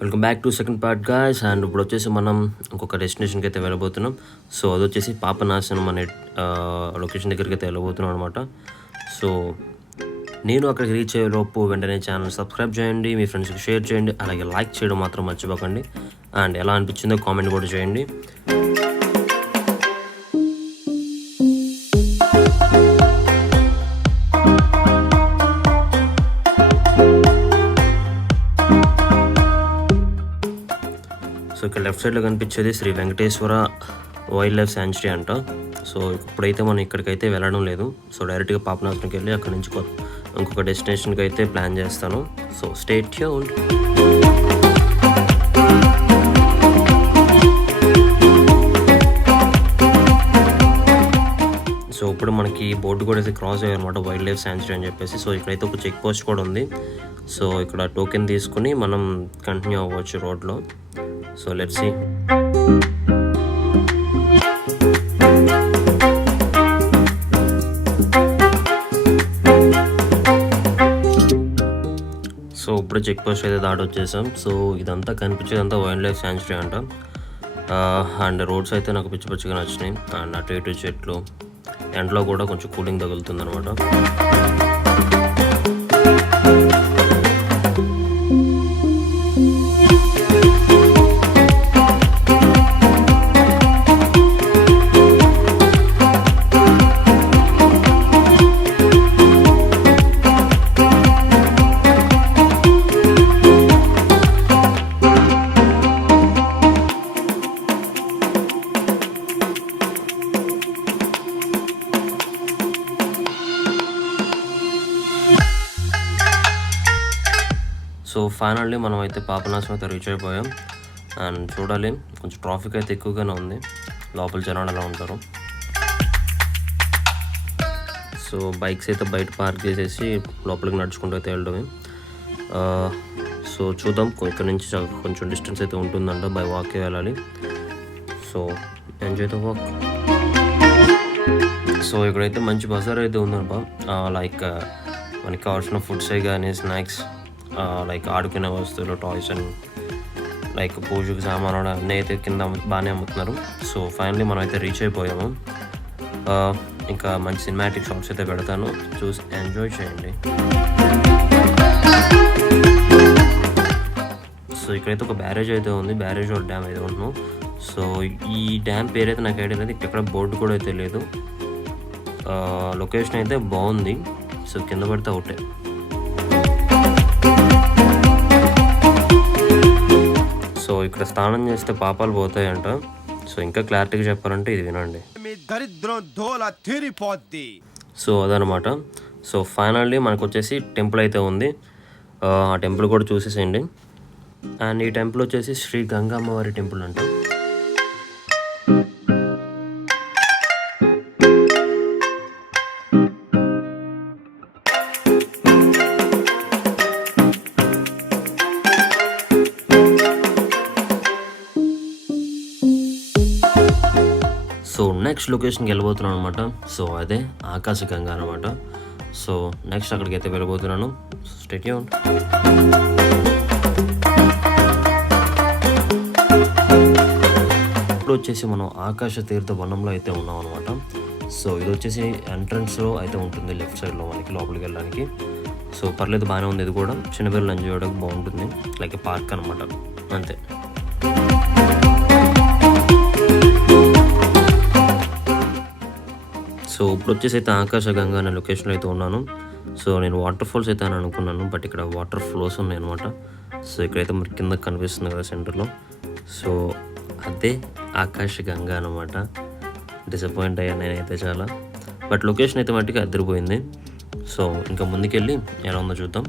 Welcome back to second part guys. And ఇప్పుడు వచ్చేసి మనం ఇంకొక డెస్టినేషన్కి అయితే వెళ్ళబోతున్నాం. సో అది వచ్చేసి పాపనాశనం అనే లొకేషన్ దగ్గరికి అయితే వెళ్ళబోతున్నాం అనమాట. సో నేను అక్కడికి రీచ్ అయ్యేలోపు వెంటనే ఛానల్ సబ్స్క్రైబ్ చేయండి, మీ ఫ్రెండ్స్కి షేర్ చేయండి, అలాగే లైక్ చేయడం మాత్రం మర్చిపోకండి. అండ్ ఎలా అనిపించిందో కామెంట్ కూడా చేయండి. సో ఇక్కడ లెఫ్ట్ సైడ్లో కనిపించేది Shri Venkateswara wild life sanctuary అంట. సో ఇప్పుడైతే మనం ఇక్కడికైతే వెళ్ళడం లేదు. సో డైరెక్ట్గా పాపనాశనంకి వెళ్ళి అక్కడ నుంచి ఇంకొక డెస్టినేషన్కి అయితే ప్లాన్ చేస్తాను. So stay tuned. సో ఇప్పుడు మనకి బోర్డు కూడా అయితే క్రాస్ అయ్యారనమాట, వైల్డ్ లైఫ్ శాంచురీ అని చెప్పేసి. సో ఇక్కడైతే ఒక చెక్ పోస్ట్ కూడా ఉంది. సో ఇక్కడ టోకెన్ తీసుకుని మనం కంటిన్యూ అవ్వచ్చు రోడ్లో. So let's see. సో ఇప్పుడు చెక్ పోస్ట్ అయితే దాటి వచ్చేసాం. సో ఇదంతా కనిపించేదంతా వైల్డ్ లైఫ్ శాంచురీ అంట. అండ్ రోడ్స్ అయితే నాకు పిచ్చి పిచ్చిగా నచ్చినాయి. అండ్ అటు ఇటు చెట్లు, ఎండలో కూడా కొంచెం కూలింగ్ తగులుతుంది అనమాట. సో ఫైనల్లీ మనం అయితే పాపనాశనం అయితే రీచ్ అయిపోయాం. అండ్ చూడాలి, కొంచెం ట్రాఫిక్ అయితే ఎక్కువగానే ఉంది. లోపల జనాలు ఎలా ఉంటారు. సో బైక్స్ అయితే బయట పార్క్ చేసేసి లోపలికి నడుచుకుంటూ అయితే వెళ్ళడమే. సో చూద్దాం, ఇక్కడ నుంచి కొంచెం డిస్టెన్స్ అయితే ఉంటుందంట, బై వాకే వెళ్ళాలి. So enjoy the walk. So ఇక్కడైతే మంచి బజార్ అయితే ఉందబ్బా. లైక్ మనకి కావాల్సిన ఫుడ్సే కానీ స్నాక్స్, లైక్ ఆడుకునే వస్తువులు, టాయ్స్ అండ్ లైక్ పూజకు సామాను అన్నీ అయితే కింద బాగానే అమ్ముతున్నారు. సో ఫైనల్లీ మనం అయితే రీచ్ అయిపోయాము. ఇంకా మంచి సినిమాటిక్ షాట్స్ అయితే పెడతాను, చూసి ఎంజాయ్ చేయండి. సో ఇక్కడైతే ఒక బ్యారేజ్ అయితే ఉంది, బ్యారేజ్ ఒక డ్యామ్ అయితే ఉన్నాం. సో ఈ డ్యామ్ పేరైతే నాకు ఐడియా లేదు, ఇక్కడ బోర్డు కూడా అయితే లేదు. లొకేషన్ అయితే బాగుంది. సో కింద పడితే ఒకటే. సో ఇక్కడ స్నానం చేస్తే పాపాలు పోతాయంట. సో ఇంకా క్లారిటీగా చెప్పాలంటే ఇది వినండి. సో అదనమాట. సో ఫైనల్లీ మనకు వచ్చేసి టెంపుల్ అయితే ఉంది. ఆ టెంపుల్ కూడా చూసేసేయండి. అండ్ ఈ టెంపుల్ వచ్చేసి శ్రీ గంగమ్మవారి టెంపుల్ అంట. సో నెక్స్ట్ లొకేషన్కి వెళ్ళబోతున్నాను అనమాట. సో అదే ఆకాశగంగా అనమాట. సో నెక్స్ట్ అక్కడికి అయితే వెళ్ళబోతున్నాను. Stay tuned. ఇప్పుడు వచ్చేసి మనం ఆకాశ తీర్థ వనంలో అయితే ఉన్నాం అనమాట. సో ఇది వచ్చేసి ఎంట్రన్స్లో అయితే ఉంటుంది, లెఫ్ట్ సైడ్లో మనకి లోపలికి వెళ్ళడానికి. సో పర్లేదు, బాగానే ఉంది. ఇది కూడా చిన్నపిల్లలు ఎంజాయ్ చేయడానికి బాగుంటుంది, లైక్ పార్క్ అనమాట, అంతే. సో ఇప్పుడు వచ్చేసి అయితే ఆకాశగంగా అనే లొకేషన్లో అయితే ఉన్నాను. సో నేను వాటర్ ఫాల్స్ అయితే అని అనుకున్నాను, బట్ ఇక్కడ వాటర్ ఫ్లోస్ ఉన్నాయి అనమాట. సో ఇక్కడైతే మరి కింద కనిపిస్తుంది కదా సెంటర్లో. సో అదే ఆకాశగంగా అనమాట. డిసప్పాయింట్ అయ్యాను నేనైతే చాలా, బట్ లొకేషన్ అయితే మట్టికి అదిరిపోయింది. సో ఇంకా ముందుకెళ్ళి ఎలా ఉందో చూద్దాం.